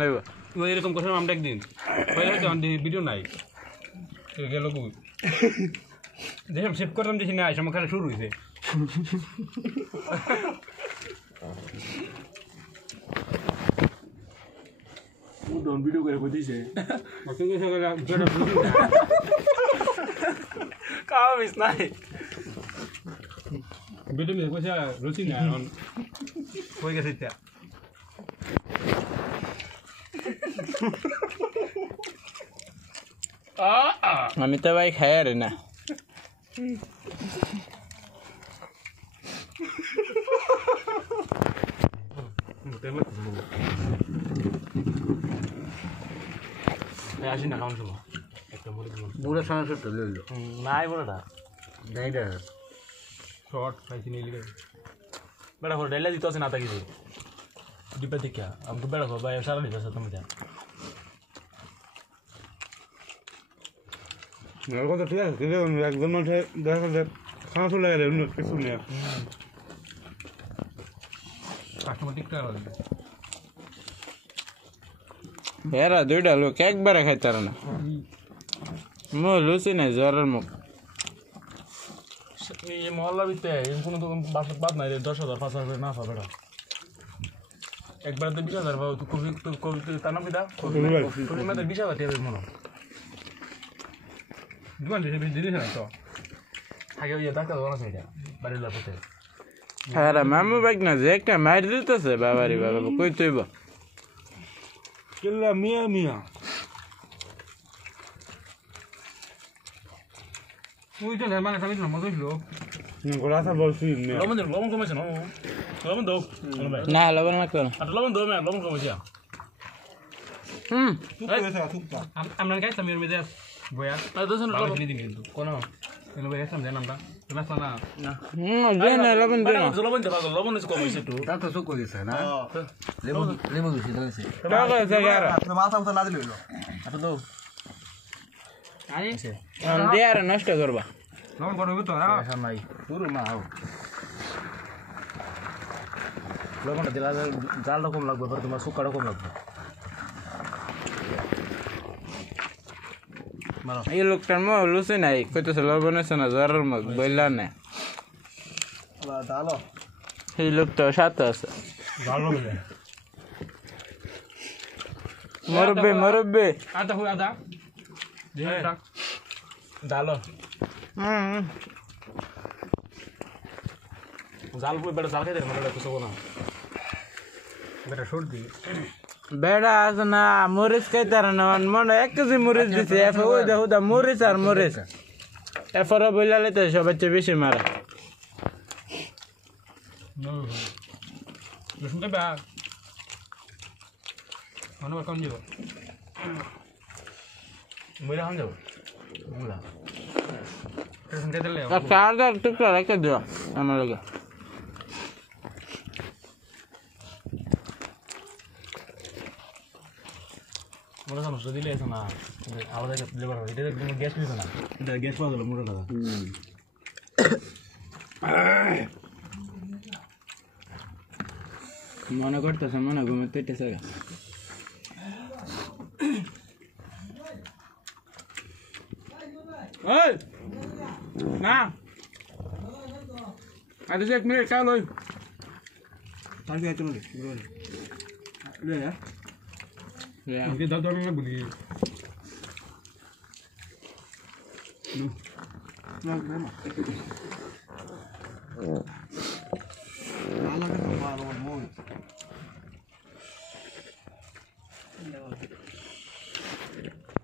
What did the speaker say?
নেব ওই এরকম করছিলাম আমরা একদিন ভিডিও নাই গেল কই দেখলাম সেভ করলাম দেখি না সময় খেলা শুরু হয়েছে ভিডিও করে দিছে কামিস নাই ভিডিও মেয়ে কইছে রুচি না এখন কই গেছে এটা আমি তো ভাই খাই আরে না আসি না কাউন্ট শুনো একটা মুড়ি দিলাম বুড়া সানা ছোট লইলো নাই বড়টা নাইডা শর্ট খাইছি নিয়ে লিখে বেড়া করে ডাইলা দিতে আছে না তা কিছু ডিপে থেকে আমি তো বেড়া করবো সারা দিতে আছে তুমি কথা ঠিক আছে কিন্তু একজন মাঠে দেখা যায় খানা চলে গেলে অন্য কিছু নেই কাস্টমার টিকটা লাগবে এরা দুইটা লোক একবারে খাইতার না মো লুচি নাই জ্বরের মুখ এই মহল্লার ভিতরে কোনো দোকান বাদ নাই 10,000 5,000 করে না পাবে একবার তো 20,000 পাবো তুই কবি তার নাম কিটা কবি মাত্র 20,000 টাকা মনে দোকান থেকে বেশি দিলিস না তো আগে ওই টাকা দোকান আছে এটা বাড়ির লাভতে হ্যাঁ মামু বাইক না যে একটা মার দিতেছে বাবারি বাবা কই তুইব কিল্লা মিয়া মিয়া ওই তো মানে আমি তো মজা হইলো গোলাসা বলছি লবণ কমেছে না লবণ দাও না লবণ লাগতো না আর লবণ দাও না লবণ কমেছে আমরা গাইছিলাম এর মধ্যে বয়া লবণ কিনে দিন কিন্তু কোন এগুলো গেছিলাম জানাম না লবণ দে না লবণ দেবা লবণ কমেছে একটু তা তো চোখ দিছে না লেবু দিছি দিছে মাথা মাথা না দিল আটা দাও দে আর নষ্ট করবা লবণ করবে তো না নাই পুরো মা আও লবণটা দিলা জালটা কম লাগবে পরে তোমার শুকাটা কম লাগবে এই লোকটার মো লুচি নাই কইতেছে লবণ আছে না জ্বরের মুখ বললা না ডালো এই লোকটা সাথে আছে জাল হবে মুরব্বি মুরব্বি আদা হই আদা দেটা ডালো জাল বই বেটা জাল খাইতে মানে কিছু না বেটা সর্দি বেড়া আছে না মরিচ খাইতার না মনে 1 কেজি মরিচ দিছে এফ ওই দেখো দা মরিচ আর মরিচ এফর বইলা লইতে সবচেয়ে বেশি মারা রসুন দেবা মনে কোন দিব মইরা হাম যাব মুলা রসুন দিতে লে চার্জার টুকরা রেখে দিও আমার লগে মোটা সমস্যা দিলে আছে না আলাদা লেবার এটা একদম গ্যাস দিতে না এটা গ্যাস পাওয়া গেল মোটা দাদা মনে করতেছে মনে ঘুমাতে টেসে ওই না আরে এক মিনিট চাল ওই তাকে আইতো না লে এটা দাও দাও না বলি না